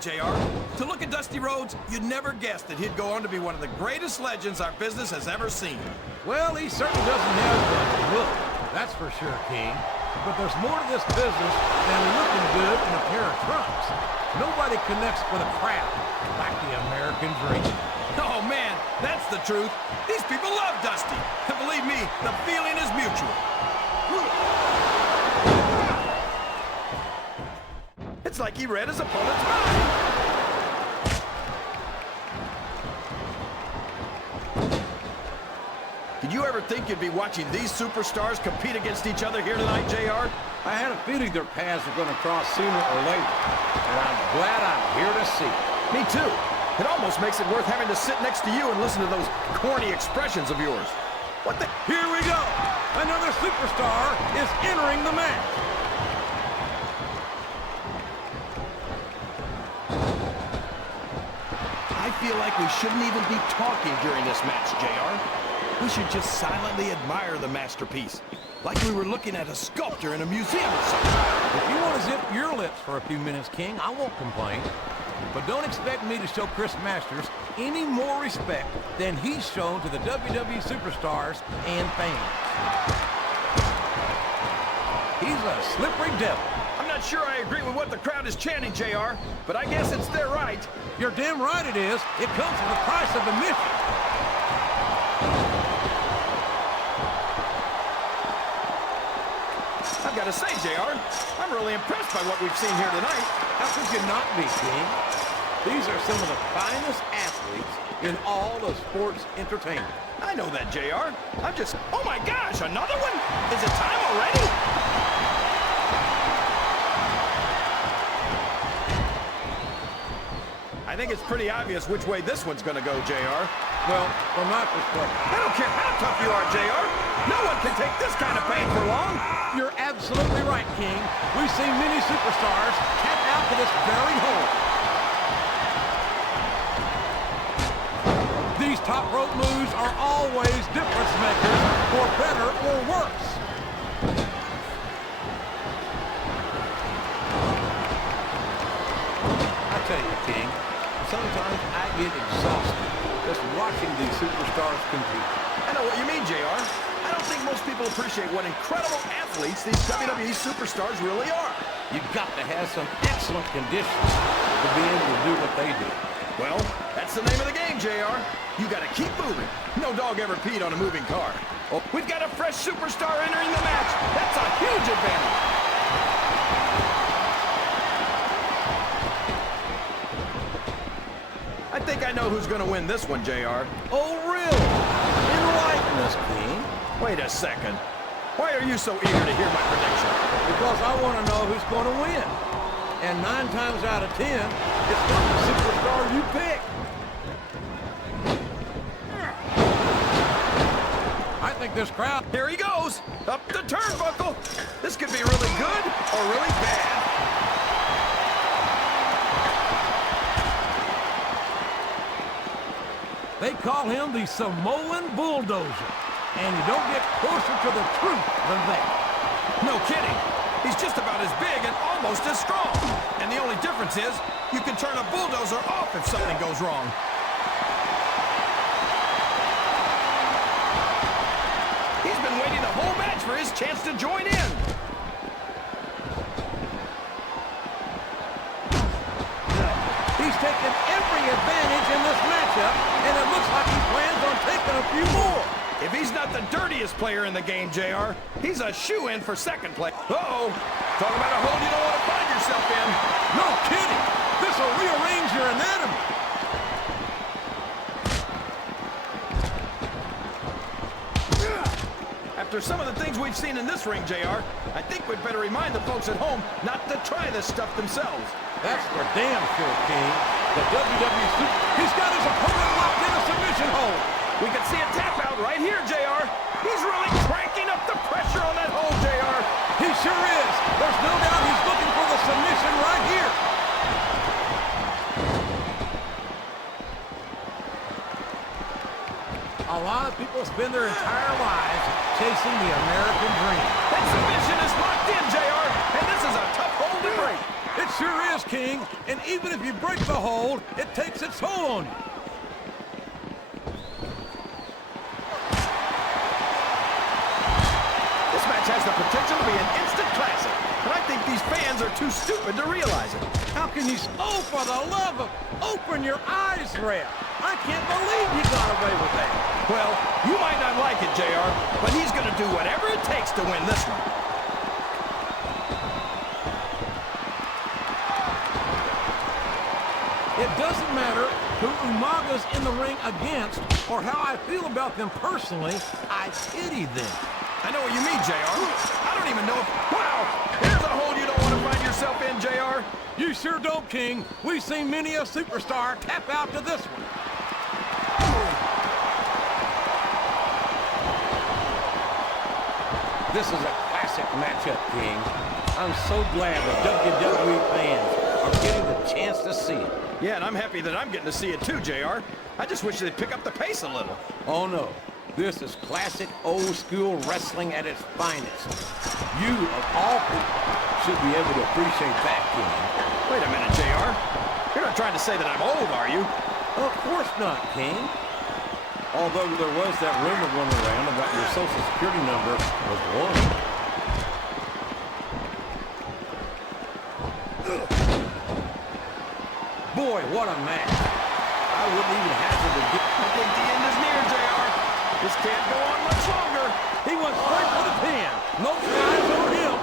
JR. To look at Dusty Rhodes, you'd never guess that he'd go on to be one of the greatest legends our business has ever seen. Well, he certainly doesn't have the look, that's for sure, King. But there's more to this business than looking good in a pair of trunks. Nobody connects with a crowd like the American dream. Oh, man, that's the truth. These people love Dusty. And believe me, the feeling is mutual. It's like he read his opponent's mind. Did you ever think you'd be watching these superstars compete against each other here tonight, JR? I had a feeling their paths were going to cross sooner or later, and I'm glad I'm here to see it. Me too. It almost makes it worth having to sit next to you and listen to those corny expressions of yours. What the? Here we go. Another superstar is entering the match. I feel like we shouldn't even be talking during this match, JR. We should just silently admire the masterpiece, like we were looking at a sculpture in a museum or something. If you want to zip your lips for a few minutes, King, I won't complain. But don't expect me to show Chris Masters any more respect than he's shown to the WWE superstars and fans. He's a slippery devil. I'm not sure I agree with what the crowd is chanting, JR, but I guess it's their right. You're damn right it is. It comes with the price of admission. I've got to say, JR, I'm really impressed by what we've seen here tonight. How could you not be, King? These are some of the finest athletes in all of sports entertainment. I know that, JR. I'm just... Oh my gosh, another one? Is it time already? I think it's pretty obvious which way this one's gonna go, JR. Well, from my perspective... I don't care how tough you are, JR. No one can take this kind of pain for long. You're absolutely right, King. We've seen many superstars tap out to this very hole. These top rope moves are always difference makers, for better or worse. I tell you, King, sometimes I get exhausted just watching these superstars compete. I know what you mean, JR. I don't think most people appreciate what incredible athletes these WWE superstars really are. You've got to have some excellent conditions to be able to do what they do. Well, that's the name of the game, JR. You gotta keep moving. No dog ever peed on a moving car. Oh, we've got a fresh superstar entering the match. That's a huge advantage. I think I know who's gonna win this one, JR. Oh, really? Enlighten us, King. Wait a second. Why are you so eager to hear my prediction? Because I want to know who's going to win. And 9 times out of 10, it's not the superstar you pick. I think this crowd... Here he goes! Up the turnbuckle! This could be really good or really bad. They call him the Samoan Bulldozer. And you don't get closer to the truth than that. No kidding. He's just about as big and almost as strong. And the only difference is, you can turn a bulldozer off if something goes wrong. He's been waiting the whole match for his chance to join in. He's taken every advantage in this matchup, and it looks like he plans on taking a few more. If he's not the dirtiest player in the game, JR, he's a shoo-in for second place. Uh-oh. Talk about a hole you don't want to find yourself in. No kidding. This will rearrange your anatomy. After some of the things we've seen in this ring, JR, I think we'd better remind the folks at home not to try this stuff themselves. That's for damn sure, King. The WWE he's got his opponent locked in a submission hold. We can see a tap out right here, JR. He's really cranking up the pressure on that hold, JR. He sure is. There's no doubt he's looking for the submission right here. A lot of people spend their entire lives chasing the American dream. That submission is locked in, JR, and this is a tough hold to break. It sure is, King. And even if you break the hold, it takes its toll on you. This match has the potential to be an instant classic, and I think these fans are too stupid to realize it. How can you... Oh, for the love of... Open your eyes, Ref. I can't believe he got away with that. Well, you might not like it, JR, but he's going to do whatever it takes to win this one. It doesn't matter who Umaga's in the ring against or how I feel about them personally. I pity them. I know what you mean, JR. I don't even know if... Wow! Here's a hole you don't want to find yourself in, JR. You sure don't, King. We've seen many a superstar tap out to this one. This is a classic matchup, King. I'm so glad the WWE fans are getting the chance to see it. Yeah, and I'm happy that I'm getting to see it too, JR. I just wish they'd pick up the pace a little. Oh, no. This is classic old-school wrestling at its finest. You, of all people, should be able to appreciate that, King. Wait a minute, JR. You're not trying to say that I'm old, are you? Of course not, King. Although there was that rumor going around about your social security number was one. Boy, what a match. I wouldn't even hazard to get... I think the end is near, JR. This can't go on much longer. He went straight for the pin. No flies over him.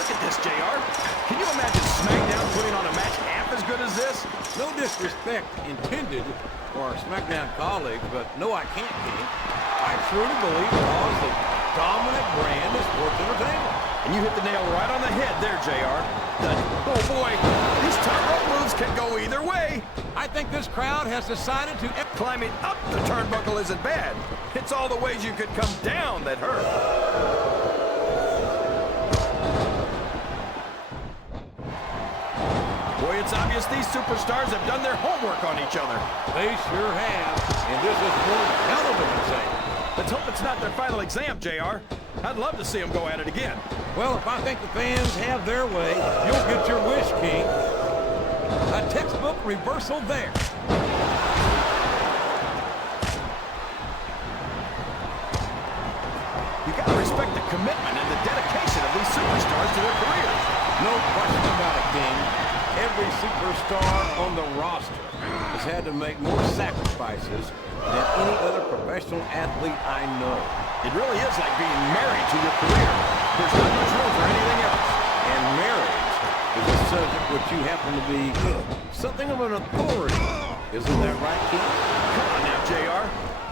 Look at this, JR. Can you imagine SmackDown putting on a match half as good as this? No disrespect intended for our SmackDown colleagues, but no, I can't, King. I truly believe Raw is the dominant brand of sports entertainment. And you hit the nail right on the head there, JR. Oh boy, these turnbuckle moves can go either way. I think this crowd has decided to... Climbing up the turnbuckle isn't bad. It's all the ways you could come down that hurt. Boy, it's obvious these superstars have done their homework on each other. They sure have, and this is one hell of an exam. Let's hope it's not their final exam, JR. I'd love to see them go at it again. Well, if I think the fans have their way, you'll get your wish, King. A textbook reversal there. You gotta respect the commitment and the dedication of these superstars to their careers. No question about it, King. Every superstar on the roster has had to make more sacrifices than any other professional athlete I know. It really is like being married to your career. There's not much room for anything else. And marriage is a subject which you happen to be something of an authority. Isn't that right, King? Come on now, JR.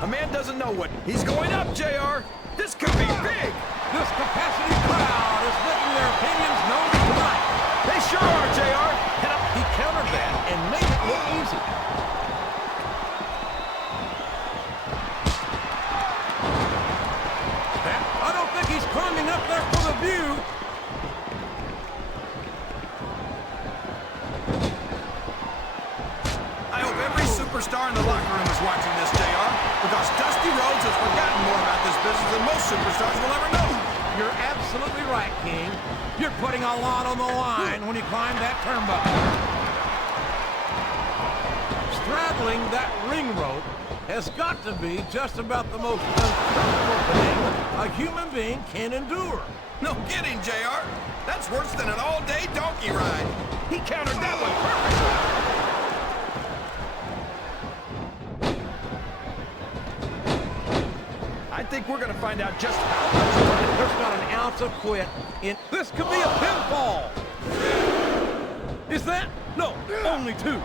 A man doesn't know what... He's going up, JR. This could be big. This capacity crowd is making their opinions known tonight. They sure are, JR. He countered that and made it look easy. I don't think he's climbing up there for the view. I hope every superstar in the locker room is watching this, JR, because Dusty Rhodes has forgotten more about this business than most superstars will ever know. You're absolutely right, King. You're putting a lot on the line when you climb that turnbuckle. Straddling that ring rope has got to be just about the most uncomfortable thing a human being can endure. No kidding, JR. That's worse than an all-day donkey ride. He countered that one perfectly. I think we're going to find out just how much. There's not an ounce of quit in... This could be a pinfall. Is that? No, only two.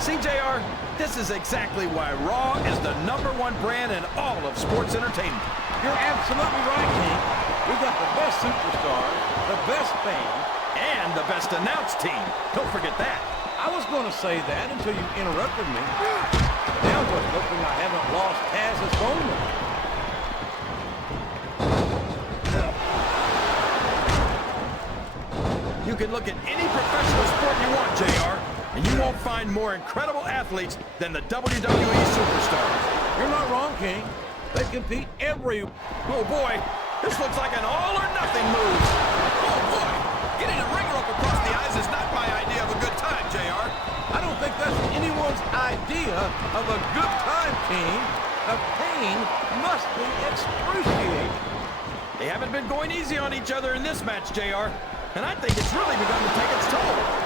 See, JR, this is exactly why Raw is the #1 brand in all of sports entertainment. You're absolutely right, King. We've got the best superstars, the best fans, and the best announced team. Don't forget that. I was going to say that until you interrupted me. Now I'm just hoping I haven't lost Taz's phone number. You can look at any professional sport you want, JR, And you won't find more incredible athletes than the WWE superstars. You're not wrong, King. They compete every... Oh, boy. This looks like an all-or-nothing move. Oh, boy. Getting a ring rope across the eyes is not my idea of a good time, JR. I don't think that's anyone's idea of a good time, King. The pain must be excruciating. They haven't been going easy on each other in this match, JR. And I think it's really begun to take its toll.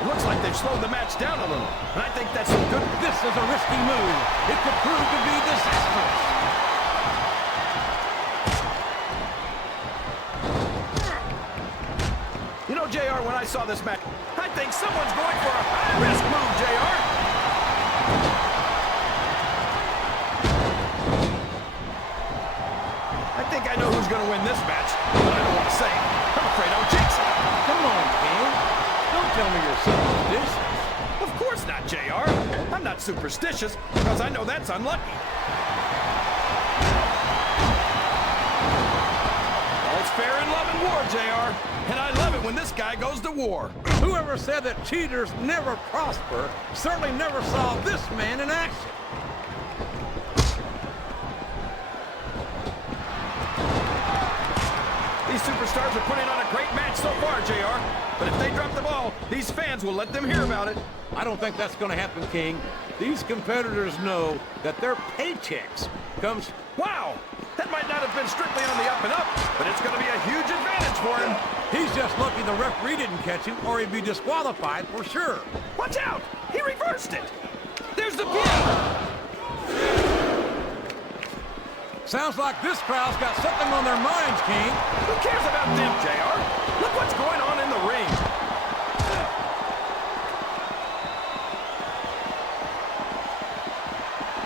It looks like they've slowed the match down a little. And I think that's some good... This is a risky move. It could prove to be disastrous. You know, JR, when I saw this match, I think someone's going for a high-risk move, JR. I think I know who's going to win this match, but I don't want to say it. I'm afraid I'll jinx it. Come on, King. Don't tell me you're superstitious. Of course not, JR. I'm not superstitious, because I know that's unlucky. All's fair in love and war, JR. And I love it when this guy goes to war. Whoever said that cheaters never prosper certainly never saw this man in action. These superstars are putting on a great match so far, JR. But if they drop the ball, these fans will let them hear about it. I don't think that's going to happen, King. These competitors know that their paychecks comes... Wow! That might not have been strictly on the up and up, but it's going to be a huge advantage for him. He's just lucky the referee didn't catch him, or he'd be disqualified for sure. Watch out! He reversed it! There's the pin! Sounds like this crowd's got something on their minds, King. Who cares about them, JR? Look what's going on in the ring.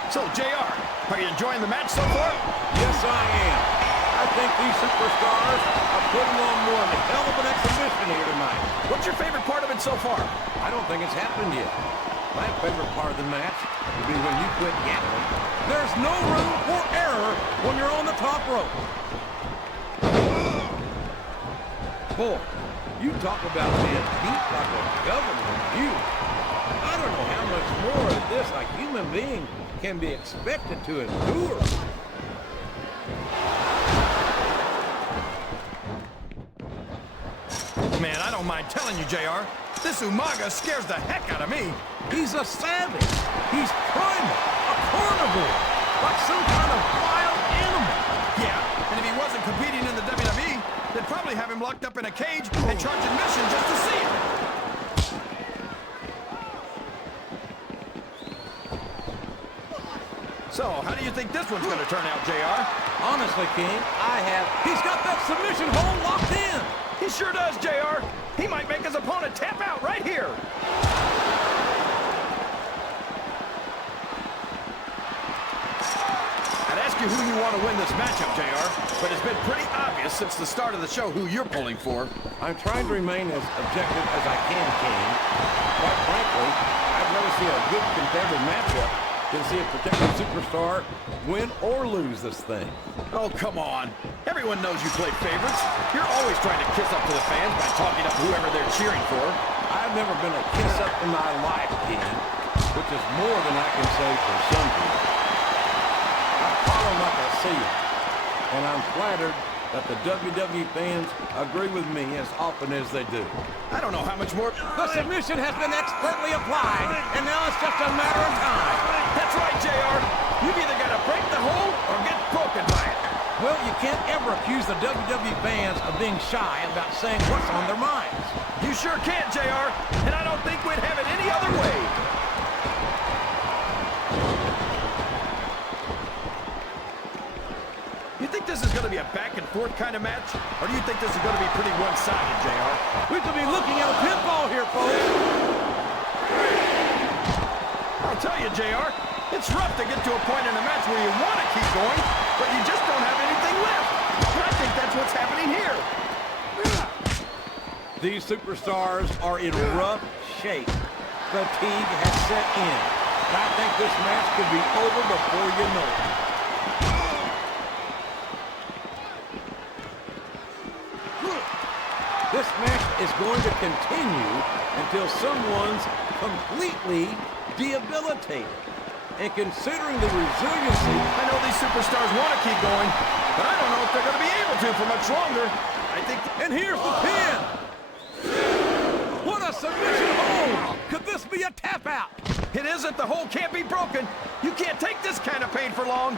So, JR, are you enjoying the match so far? Yes, I am. I think these superstars are putting on more than a hell of an exhibition here tonight. What's your favorite part of it so far? I don't think it's happened yet. My favorite part of the match would be when you quit yapping. There's no room for error when you're on the top rope. Boy, you talk about being beat like a governor. I don't know how much more of this a human being can be expected to endure. Man, I don't mind telling you, JR. This Umaga scares the heck out of me. He's a savage. He's primal, a carnivore, like some kind of wild animal. Yeah, and if he wasn't competing in the WWE, they'd probably have him locked up in a cage and charge admission just to see him. So, how do you think this one's going to turn out, JR? Honestly, King, he's got that submission hold locked in. He sure does, JR. He might make his opponent tap out right here. I'd ask you who you want to win this matchup, JR, but it's been pretty obvious since the start of the show who you're pulling for. I'm trying to remain as objective as I can, King. Quite frankly, I'd rather see a good competitive matchup than see a particular superstar win or lose this thing. Oh, come on. Everyone knows you play favorites. You're always trying to kiss up to the fans by talking up whoever they're cheering for. I've never been a kiss up in my life, King, which is more than I can say for some people. I follow like I see it, and I'm flattered that the WWE fans agree with me as often as they do. I don't know how much more... The submission has been expertly applied, and now it's just a matter of time. That's right, JR. You've either got to break the hold or get broken by it. Well, you can't ever accuse the WWE fans of being shy about saying what's on their minds. You sure can't, JR, and I don't think we'd have it any other way. You think this is going to be a back-and-forth kind of match? Or do you think this is going to be pretty one-sided, JR? We could be looking at a pinfall here, folks. I'll tell you, JR, it's rough to get to a point in a match where you want to keep going, but you just don't have anything left. And I think that's what's happening here. These superstars are in rough shape. Fatigue has set in. And I think this match could be over before you know it. This match is going to continue until someone's completely debilitated. And considering the resiliency... I know these superstars want to keep going, but I don't know if they're going to be able to for much longer. I think... And here's the pin. What a submission hold. Could this be a tap out? It isn't. The hold can't be broken. You can't take this kind of pain for long.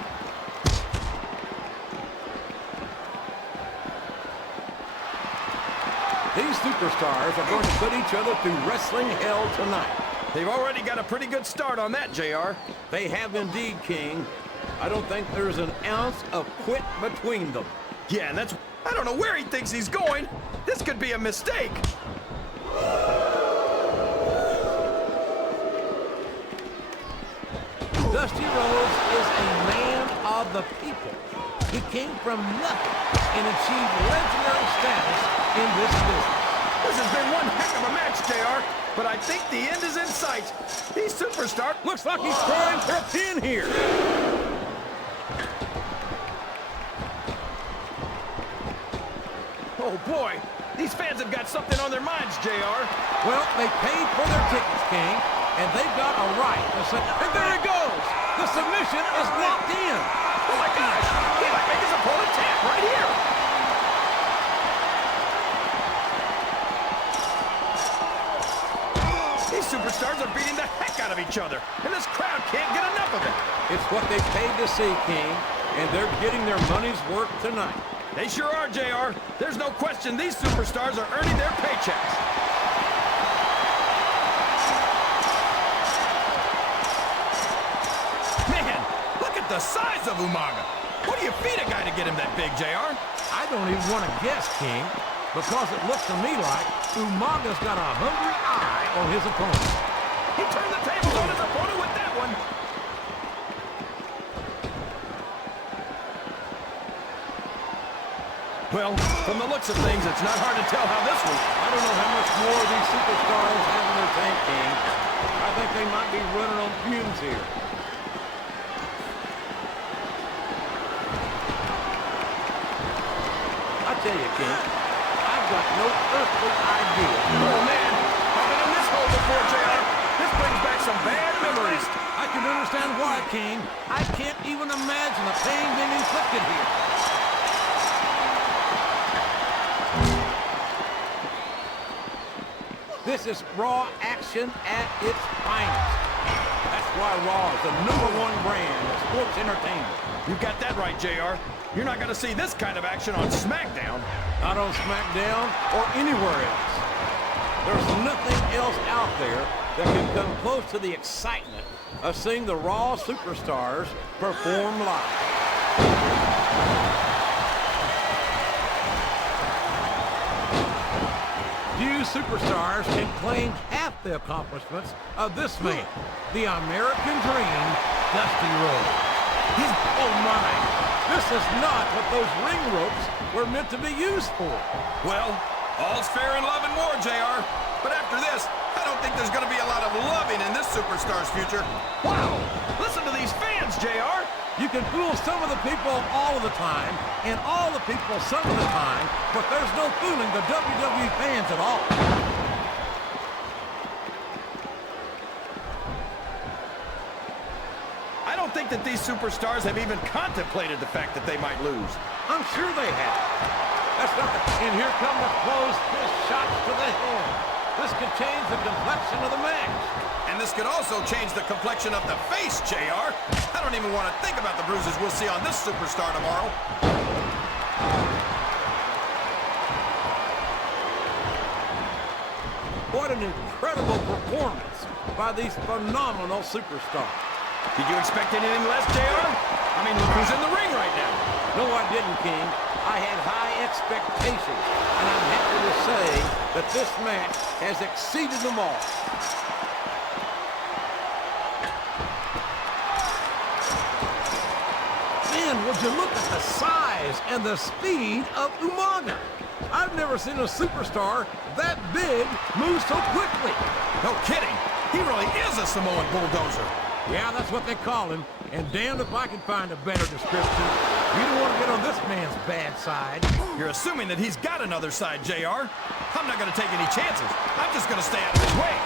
These superstars are going to put each other through wrestling hell tonight. They've already got a pretty good start on that, JR. They have indeed, King. I don't think there's an ounce of quit between them. Yeah, and that's... I don't know where he thinks he's going. This could be a mistake. Dusty Rhodes is a man of the people. He came from nothing and achieved legendary status in this business. This has been one heck of a match, JR, but I think the end is in sight. These superstars... Looks like he's trying for a pin here. Oh, boy. These fans have got something on their minds, JR. Well, they paid for their tickets, King, and they've got a right to say... And there he goes! The submission is locked in. Oh, my gosh. He might make his opponent tap right here. These superstars are beating the heck out of each other, and this crowd can't get enough of it. It's what they paid to see, King, and they're getting their money's worth tonight. They sure are, JR. There's no question these superstars are earning their paychecks. Man, look at the size of Umaga. What do you feed a guy to get him that big, JR? I don't even want to guess, King, because it looks to me like Umaga's got a hungry eye on his opponent. He turned the tables on his opponent with that one. Well, from the looks of things, it's not hard to tell how this one... I don't know how much more these superstars have in their tank, King. I think they might be running on fumes here. I tell you, King, I've got no earthly idea. Oh, man. I've been in this hole before, JR. This brings back some bad memories. I can understand why, King. I can't even imagine the pain being inflicted here. This is Raw action at its finest. That's why Raw is the #1 brand of sports entertainment. You got that right, JR. You're not going to see this kind of action on SmackDown. Not on SmackDown or anywhere else. There's nothing else out there that can come close to the excitement of seeing the Raw superstars perform live. Few superstars can claim half the accomplishments of this man, the American Dream, Dusty Rhodes. Oh my, this is not what those ring ropes were meant to be used for. Well, all's fair in love and war, JR. But after this, I don't think there's going to be a lot of loving in this superstar's future. Wow, listen to these fans, JR. You can fool some of the people all of the time, and all the people some of the time, but there's no fooling the WWE fans at all. I don't think that these superstars have even contemplated the fact that they might lose. I'm sure they have. That's not the... And here come the closed fist shots to the head. This could change the complexion of the match. And this could also change the complexion of the face, JR. I don't even want to think about the bruises we'll see on this superstar tomorrow. What an incredible performance by these phenomenal superstars. Did you expect anything less, JR? I mean, look who's in the ring right now. No, I didn't, King. I had high expectations, and I'm happy to say that this match has exceeded them all. Man, would you look at the size and the speed of Umaga? I've never seen a superstar that big move so quickly. No kidding. He really is a Samoan bulldozer. Yeah, that's what they call him. And damned if I can find a better description. You don't want to get on this man's bad side. You're assuming that he's got another side, JR. I'm not going to take any chances. I'm just going to stay out of his way.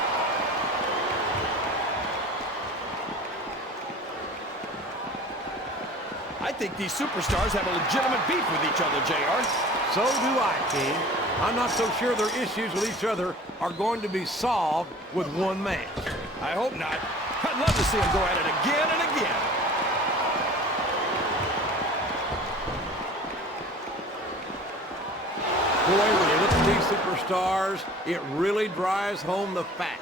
I think these superstars have a legitimate beef with each other, JR. So do I, King. I'm not so sure their issues with each other are going to be solved with one match. I hope not. I'd love to see them go at it again and again. Boy, when you look at these superstars, it really drives home the fact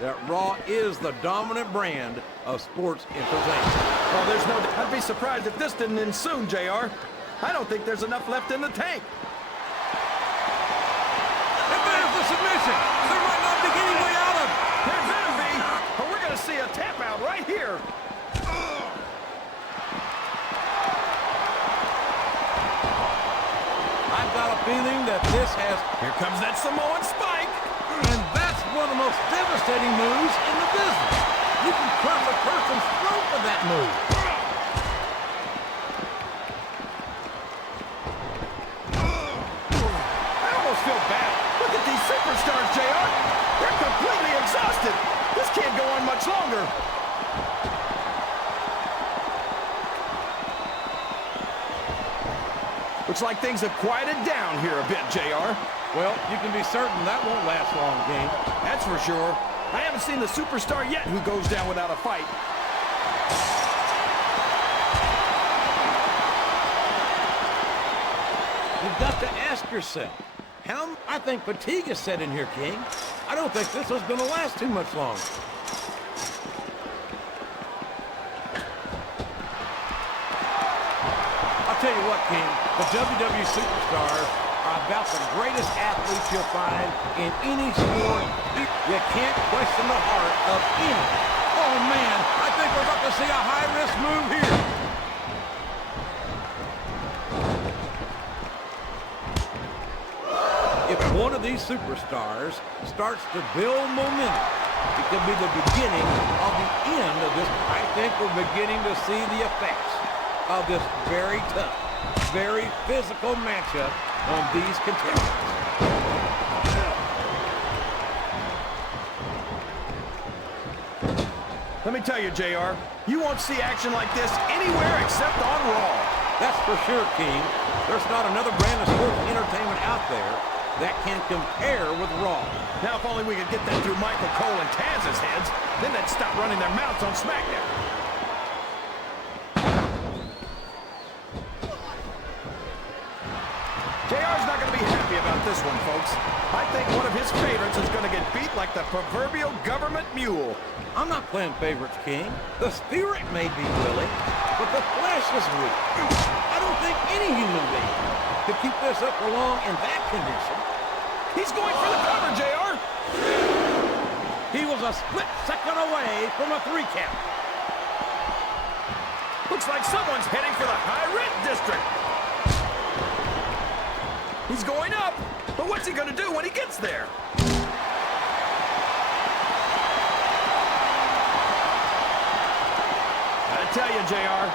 that Raw is the dominant brand of sports entertainment. Well, there's no... I'd be surprised if this didn't end soon, JR. I don't think there's enough left in the tank. And there's the submission. There might not be any way out of it. There better be, or we're going to see a tap out right here. I've got a feeling that this has... Here comes that Samoan spike. And that's one of the most devastating moves in the business. You can crush a person's throat with that move. I almost feel bad. Look at these superstars, JR. They're completely exhausted. This can't go on much longer. Looks like things have quieted down here a bit, JR. Well, you can be certain that won't last long, King. That's for sure. I haven't seen the superstar yet who goes down without a fight. You've got to ask yourself, I think fatigue is set in here, King. I don't think this was going to last too much longer. I'll tell you what, King, the WWE superstars are about the greatest athletes you'll find in any sport. You can't question the heart of any. Oh, man, I think we're about to see a high-risk move here. If one of these superstars starts to build momentum, it could be the beginning of the end of this. I think we're beginning to see the effects of this very tough, very physical matchup on these contenders. Let me tell you, JR, you won't see action like this anywhere except on Raw. That's for sure, King. There's not another brand of sports entertainment out there that can compare with Raw. Now, if only we could get that through Michael Cole and Taz's heads, then they'd stop running their mouths on SmackDown. JR's not going to be happy about this one, folks. I think one of his favorites is going to get beat like the proverbial government mule. I'm not playing favorites, King. The spirit may be willing, but the flesh is weak. I don't think any human being could keep this up for long in that condition. He's going for the cover, JR. He was a split second away from a 3 count. Looks like someone's heading for the high rent district. He's going up, but what's he going to do when he gets there? I tell you, JR.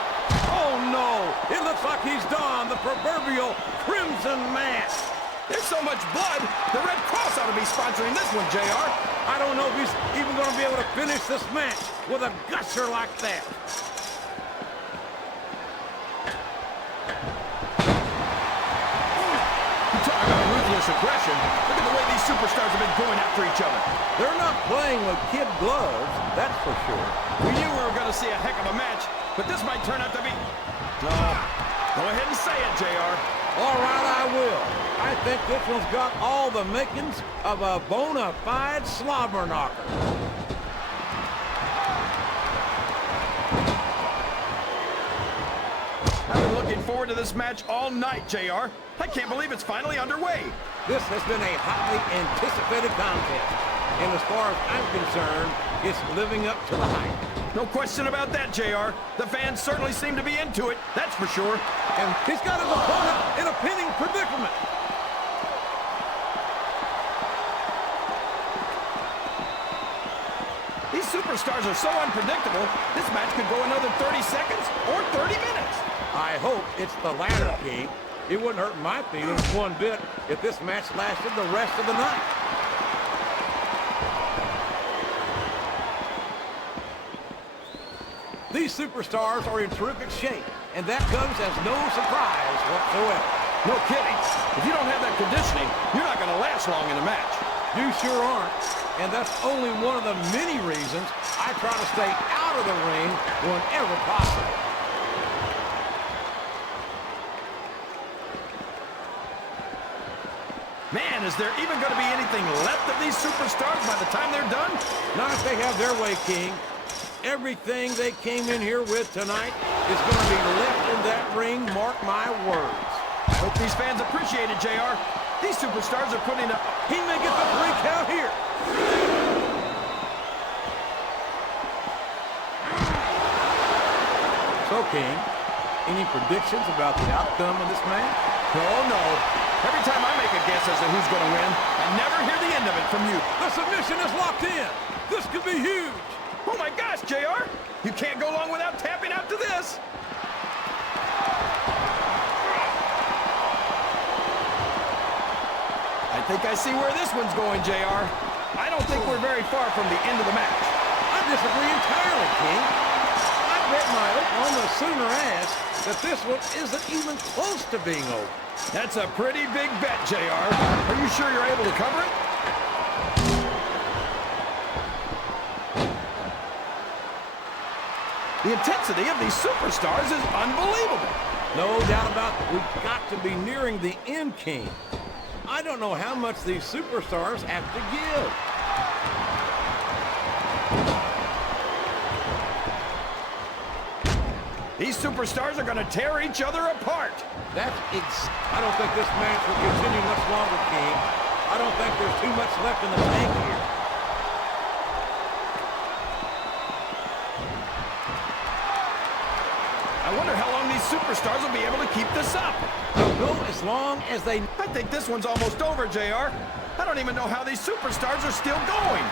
Oh, no. It looks like he's donned the proverbial crimson mask. There's so much blood, the Red Cross ought to be sponsoring this one, JR. I don't know if he's even going to be able to finish this match with a gusher like that. You talk about ruthless aggression. Look at the way these superstars have been going after each other. They're not playing with kid gloves, that's for sure. We knew we were going to see a heck of a match, but this might turn out to be... No. Go ahead and say it, JR. All right, I will. I think this one's got all the makings of a bona fide slobber knocker. I've been looking forward to this match all night, JR. I can't believe it's finally underway. This has been a hotly anticipated contest, and as far as I'm concerned, it's living up to the hype. No question about that, JR. The fans certainly seem to be into it, that's for sure. And he's got his opponent in a pinning predicament. These superstars are so unpredictable, this match could go another 30 seconds or 30 minutes. I hope it's the latter, King. It wouldn't hurt my feelings one bit if this match lasted the rest of the night. These superstars are in terrific shape, and that comes as no surprise whatsoever. No kidding. If you don't have that conditioning, you're not going to last long in a match. You sure aren't. And that's only one of the many reasons I try to stay out of the ring whenever possible. Man, is there even going to be anything left of these superstars by the time they're done? Not if they have their way, King. Everything they came in here with tonight is going to be left in that ring, mark my words. I hope these fans appreciate it, JR. These superstars are putting up... He may get the 3 count here. So, King, any predictions about the outcome of this match? Oh, no. Every time I make a guess as to who's going to win, I never hear the end of it from you. The submission is locked in. This could be huge. Oh, my gosh, JR. You can't go long without tapping out to this. I think I see where this one's going, JR. I don't think we're very far from the end of the match. I disagree entirely, King. I bet my Oklahoma Sooner ass that this one isn't even close to being over. That's a pretty big bet, JR. Are you sure you're able to cover it? The intensity of these superstars is unbelievable. No doubt about it. We've got to be nearing the end, King. I don't know how much these superstars have to give. These superstars are going to tear each other apart. I don't think this match will continue much longer, King. I don't think there's too much left in the tank here. I wonder how long these superstars will be able to keep this up. They'll go as long as they... I think this one's almost over, JR. I don't even know how these superstars are still going.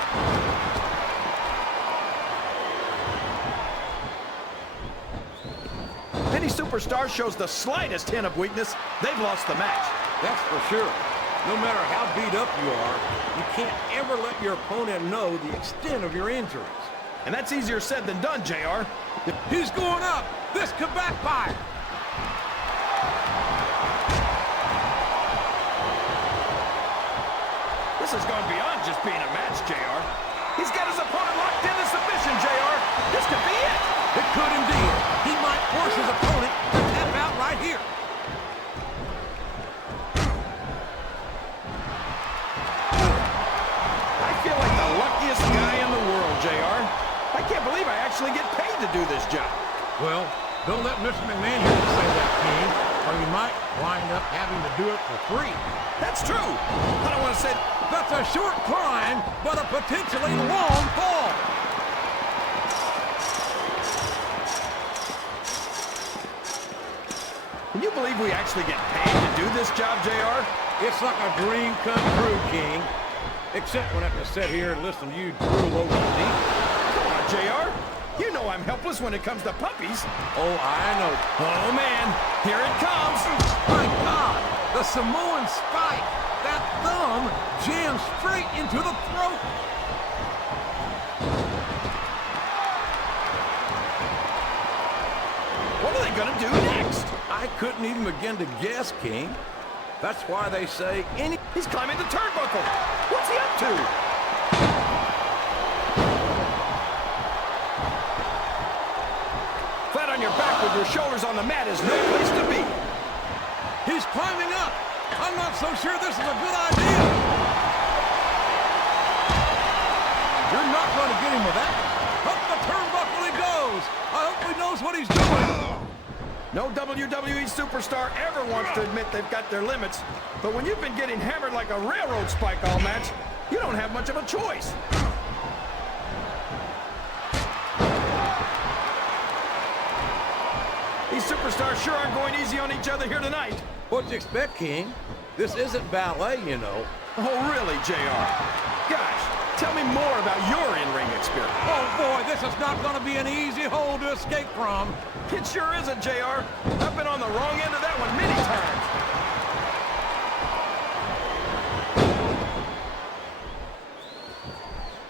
Any superstar shows the slightest hint of weakness, they've lost the match. That's for sure. No matter how beat up you are, you can't ever let your opponent know the extent of your injuries. And that's easier said than done, JR. He's going up. This could backfire. This has gone beyond just being a match, JR. He's got his opponent locked in the submission, JR. This could be it. It could indeed. He might force his opponent to tap out right here. I feel like the luckiest guy in the world, JR. I can't believe I actually get paid to do this job. Well, don't let Mr. McMahon hear you say that, King, or you might wind up having to do it for free. That's true. I don't want to say... That's a short climb, but a potentially long fall. Can you believe we actually get paid to do this job, JR? It's like a dream come true, King. Except when I have to sit here and listen to you drool over the knee. Come on, JR. You know I'm helpless when it comes to puppies. Oh, I know. Oh, man. Here it comes. My God, the Samoan spike. That thumb jammed straight into the throat. What are they going to do next? I couldn't even begin to guess, King. That's why they say any... He's climbing the turnbuckle. What's he up to? Flat on your back with your shoulders on the mat is no place to be. He's climbing up. I'm not so sure this is a good idea. You're not going to get him with that. Up the turnbuckle he goes. I hope he knows what he's doing. No WWE superstar ever wants to admit they've got their limits, but when you've been getting hammered like a railroad spike all match, you don't have much of a choice. These superstars sure aren't going easy on each other here tonight. What'd you expect, King? This isn't ballet, you know. Oh, really, JR? Gosh, Tell me more about your in-ring experience. Oh, boy, this is not going to be an easy hole to escape from. It sure isn't, JR. I've been on the wrong end of that one many times.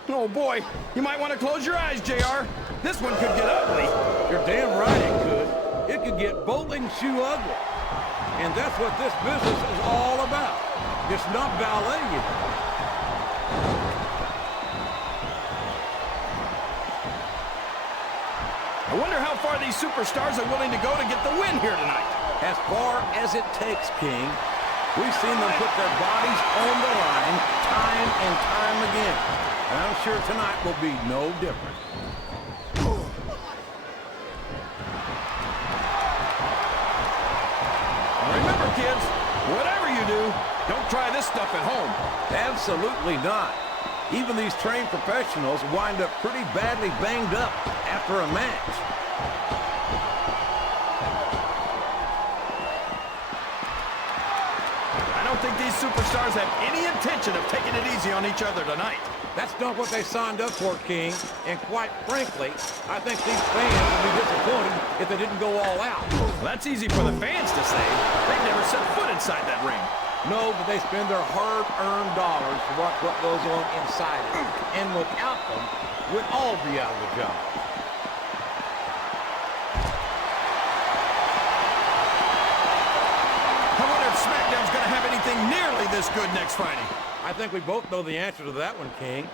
Oh, boy. You might want to close your eyes, JR. This one could get ugly. You're damn right it could. It could get bowling shoe ugly. And that's what this business is all about. It's not ballet, you know. I wonder how far these superstars are willing to go to get the win here tonight. As far as it takes, King. We've seen them put their bodies on the line time and time again. And I'm sure tonight will be no different. Remember, kids, whatever you do, don't try this stuff at home. Absolutely not. Even these trained professionals wind up pretty badly banged up after a match. I don't think these superstars have any intention of taking it easy on each other tonight. That's not what they signed up for, King. And quite frankly, I think these fans would be disappointed if they didn't go all out. Well, that's easy for the fans to say. They've never set foot inside that ring. No, but they spend their hard-earned dollars to watch what goes on inside it. And without them, we'd all be out of the job. I wonder if SmackDown's going to have anything nearly this good next Friday. I think we both know the answer to that one, King.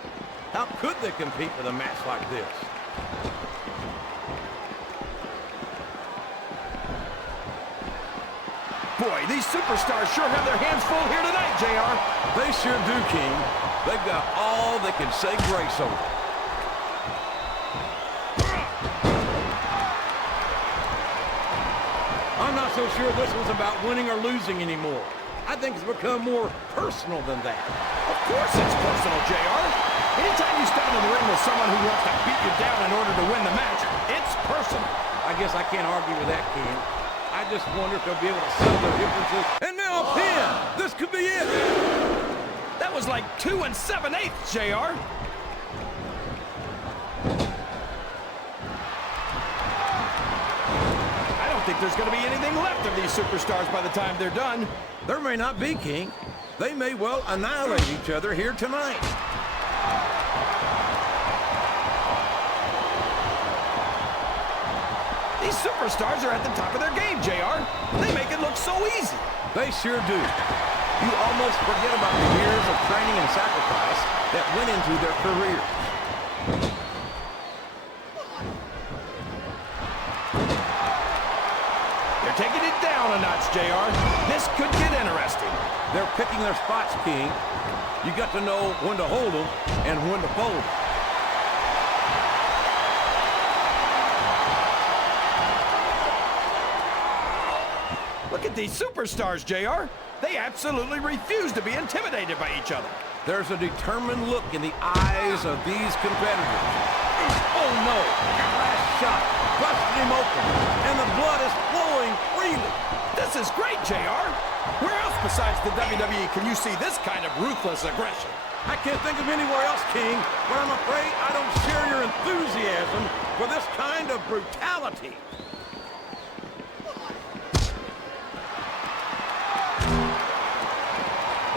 How could they compete with a match like this? Boy, these superstars sure have their hands full here tonight, JR. They sure do, King. They've got all they can say grace over. I'm not so sure this one's about winning or losing anymore. I think it's become more personal than that. Of course it's personal, JR. Anytime you step into the ring with someone who wants to beat you down in order to win the match, it's personal. I guess I can't argue with that, King. I just wonder if they'll be able to settle their differences. And now a pin! This could be it! That was like 2 7/8, JR. I don't think there's going to be anything left of these superstars by the time they're done. There may not be, King. They may well annihilate each other here tonight. These superstars are at the top of their game, JR. They make it look so easy. They sure do. You almost forget about the years of training and sacrifice that went into their careers. They're taking it down a notch, JR. This could get interesting. They're picking their spots, King. You got to know when to hold them and when to fold them. Look at these superstars, JR. They absolutely refuse to be intimidated by each other. There's a determined look in the eyes of these competitors. Oh, no! Last shot busted him open, and the blood is flowing freely. This is great, JR. Where else besides the WWE can you see this kind of ruthless aggression? I can't think of anywhere else, King, but I'm afraid I don't share your enthusiasm for this kind of brutality.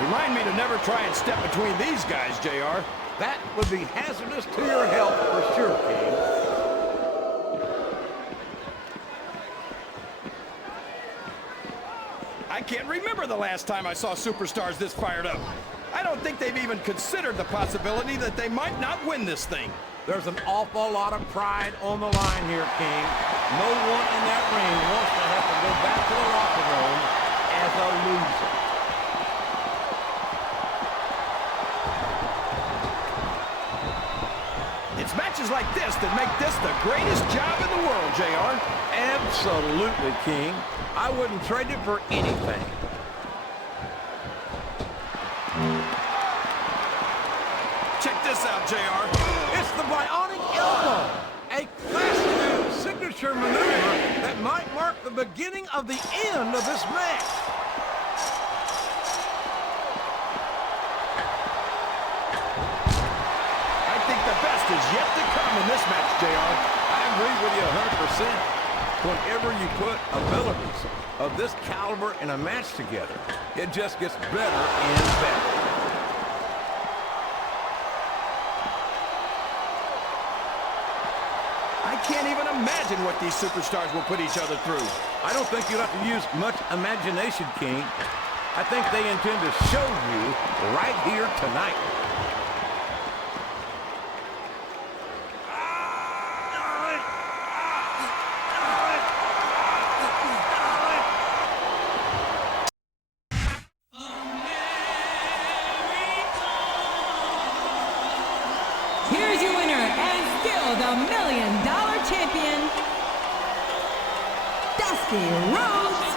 Remind me to never try and step between these guys, JR. That would be hazardous to your health for sure, King. I can't remember the last time I saw superstars this fired up. I don't think they've even considered the possibility that they might not win this thing. There's an awful lot of pride on the line here, King. No one in that ring wants to have to go back to the locker room as a loser. It's matches like this that make this the greatest job in the world, JR. Absolutely, King. I wouldn't trade it for anything. Check this out, JR. It's the bionic elbow, a classic signature maneuver that might mark the beginning of the end of this match. yet to come in this match, JR. I agree with you 100%. Whenever you put abilities of this caliber in a match together, it just gets better and better. I can't even imagine what these superstars will put each other through. I don't think you'll have to use much imagination, King. I think they intend to show you right here tonight. Here's your winner and still the $1 Million Champion, Dusty Rhodes.